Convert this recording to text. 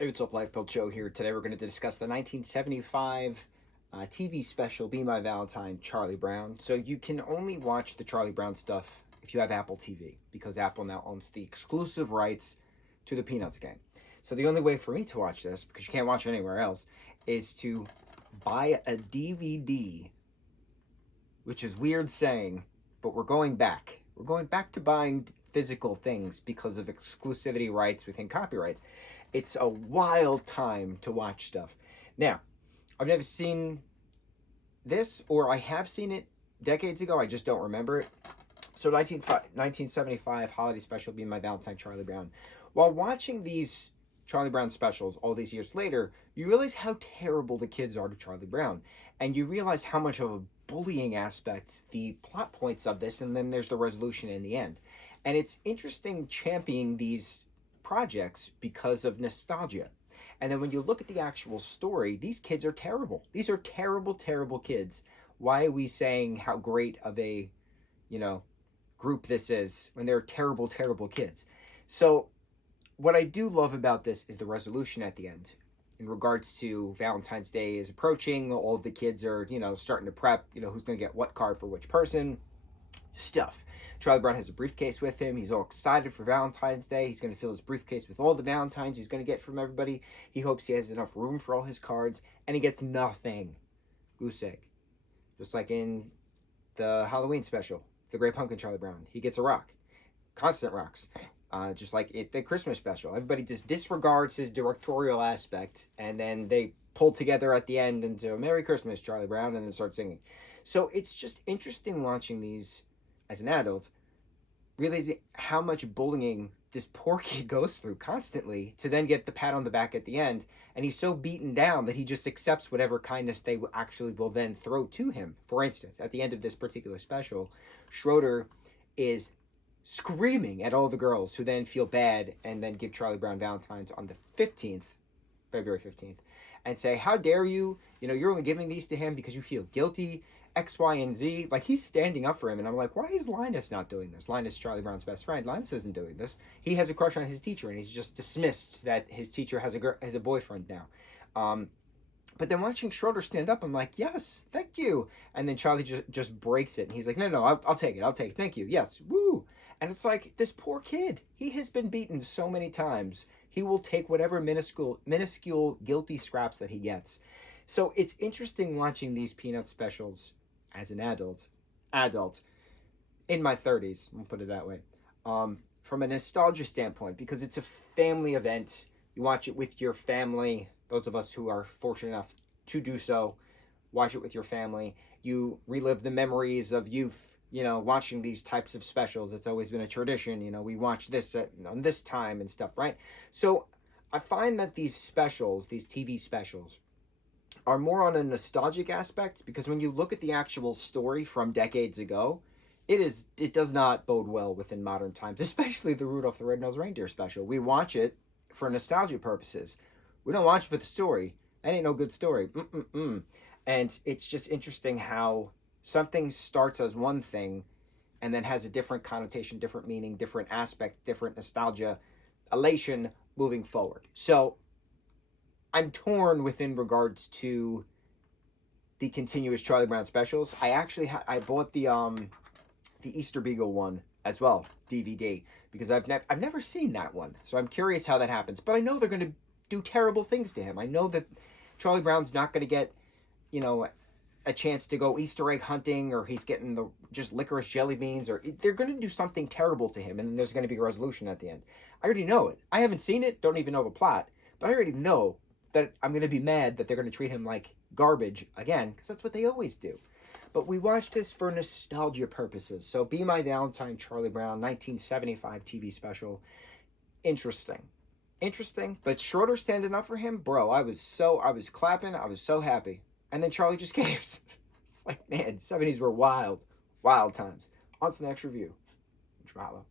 Hey, what's up, lightboltjoe here. Today we're going to discuss the 1975 TV special, Be My Valentine, Charlie Brown. So you can only watch the Charlie Brown stuff if you have Apple TV, because Apple now owns the exclusive rights to the Peanuts game. So the only way for me to watch this, because you can't watch it anywhere else, is to buy a DVD, which is weird saying, but we're going back. We're going back to buying physical things because of exclusivity rights within copyrights. It's a wild time to watch stuff. Now, I've never seen this, or I have seen it decades ago. I just don't remember it. So 1975 holiday special, Be My Valentine, Charlie Brown. While watching these Charlie Brown specials all these years later, you realize how terrible the kids are to Charlie Brown. And you realize how much of a bullying aspect the plot points of this, and then there's the resolution in the end. And it's interesting championing these projects because of nostalgia. And then when you look at the actual story, these kids are terrible. These are terrible, terrible kids. Why are we saying how great of a, group this is when they're terrible, terrible kids? So what I do love about this is the resolution at the end. In regards to Valentine's Day is approaching, all of the kids are, starting to prep, who's going to get what card for which person, stuff. Charlie Brown has a briefcase with him. He's all excited for Valentine's Day. He's going to fill his briefcase with all the Valentines he's going to get from everybody. He hopes he has enough room for all his cards, and he gets nothing. Goose egg. Just like in the Halloween special, The Great Pumpkin, Charlie Brown. He gets a rock. Constant rocks. Just like the Christmas special. Everybody just disregards his directorial aspect, and then they pull together at the end into Merry Christmas, Charlie Brown, and then start singing. So it's just interesting watching these as an adult, realizing how much bullying this poor kid goes through constantly to then get the pat on the back at the end. And he's so beaten down that he just accepts whatever kindness they actually will then throw to him. For instance, at the end of this particular special, Schroeder is screaming at all the girls who then feel bad and then give Charlie Brown Valentines on the 15th, February 15th, and say, how dare you, you're only giving these to him because you feel guilty, X, Y, and Z. Like, he's standing up for him, and I'm like, why is Linus not doing this? Linus, Charlie Brown's best friend. Linus isn't doing this. He has a crush on his teacher, and he's just dismissed that his teacher has a boyfriend now. But then watching Schroeder stand up, I'm like, yes, thank you. And then Charlie just breaks it, and he's like, no, I'll take it, thank you, yes, woo. And it's like, this poor kid, he has been beaten so many times. He will take whatever minuscule guilty scraps that he gets. So it's interesting watching these Peanut specials as an adult in my 30s, we'll put it that way, from a nostalgia standpoint, because it's a family event. You watch it with your family. Those of us who are fortunate enough to do so, watch it with your family. You relive the memories of youth, watching these types of specials. It's always been a tradition. We watch this on this time and stuff, right? So I find that these specials, these TV specials, are more on a nostalgic aspect, because when you look at the actual story from decades ago, it does not bode well within modern times, especially the Rudolph the Red-Nosed Reindeer special. We watch it for nostalgia purposes. We don't watch it for the story. That ain't no good story. And it's just interesting how something starts as one thing and then has a different connotation, different meaning, different aspect, different nostalgia, elation moving forward. So I'm torn within regards to the continuous Charlie Brown specials. I actually I bought the Easter Beagle one as well, DVD, because I've never seen that one. So I'm curious how that happens. But I know they're going to do terrible things to him. I know that Charlie Brown's not going to get, a chance to go Easter egg hunting, or he's getting the just licorice jelly beans, or they're going to do something terrible to him, and then there's going to be a resolution at the end. I already know it. I haven't seen it, don't even know the plot, but I already know that I'm going to be mad that they're going to treat him like garbage again, because that's what they always do. But we watched this for nostalgia purposes. So Be My Valentine, Charlie Brown, 1975 TV special. Interesting, but Schroeder standing up for him, bro, I was clapping, I was so happy. And then Charlie just caves. It's like, man, 70s were wild times. On to the next review. Mahalo.